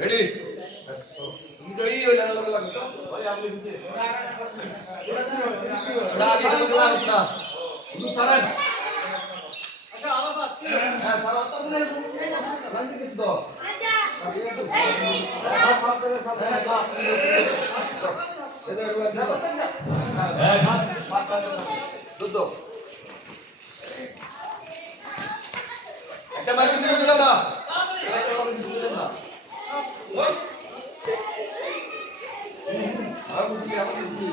Ready তুমি তো এই হইলা লাগল লাগতো ওটা আগে তো লাগল তুমি সারান হ্যাঁ সারা তো না লাঞ্চ কিছু দাও দুধ একটা মাইকে আর বুঝি আমার বুঝি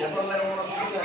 এখন লাগে মনে বুঝি না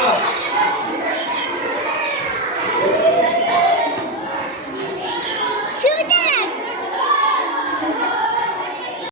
어.